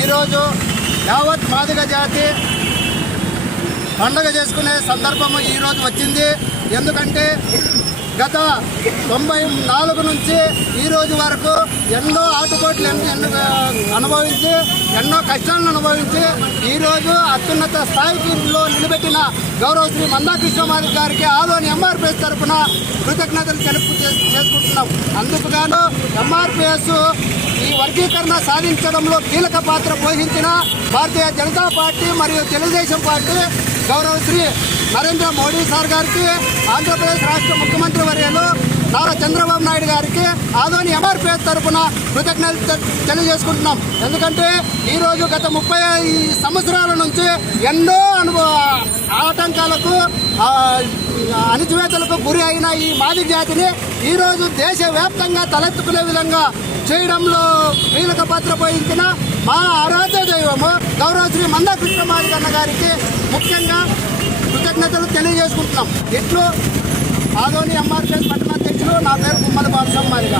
ఈరోజు యావత్ మాదిగ జాతి పండగ చేసుకునే సందర్భము ఈరోజు వచ్చింది. ఎందుకంటే గత 94 నుంచి ఈ రోజు వరకు ఎన్నో ఆటుపోట్లు అనుభవించి ఎన్నో కష్టాలను అనుభవించి ఈరోజు అత్యున్నత స్థాయిలో నిలబెట్టిన గౌరవ శ్రీ మందా కృష్ణమాదిగ గారికి ఆదోని ఎంఆర్పిఎస్ తరఫున కృతజ్ఞతలు చేసుకుంటున్నాం. అందుకు గాను ఎంఆర్పిఎస్ ఈ వర్గీకరణ సాధించడంలో కీలక పాత్ర పోషించిన భారతీయ జనతా పార్టీ మరియు తెలుగుదేశం పార్టీ గౌరవ శ్రీ నరేంద్ర మోడీ సార్ గారికి, ఆంధ్రప్రదేశ్ రాష్ట్ర ముఖ్యమంత్రి వర్యులు నారా చంద్రబాబు నాయుడు గారికి ఆదోని ఎంఆర్పిఎస్ తరఫున కృతజ్ఞతలు తెలియజేసుకుంటున్నాం. ఎందుకంటే ఈరోజు గత 30 సంవత్సరాల నుంచి ఎన్నో ఆటంకాలకు అణిచివేతలకు గురి అయిన ఈ మాదిగ జాతిని ఈరోజు దేశవ్యాప్తంగా తలెత్తుకునే విధంగా చేయడంలో కీలక పాత్ర పోషించిన మా ఆరాధ్య దైవము గౌరవ శ్రీ మందా కృష్ణమాదిగ అన్న గారికి ముఖ్యంగా కృతజ్ఞతలు తెలియజేసుకుంటున్నాం. ఇట్లు ఆదోని ఎంఆర్పిఎస్ పట్టణాధ్యక్షులు, నా పేరు గుమ్మడి బాలస్వామి మాదిగ.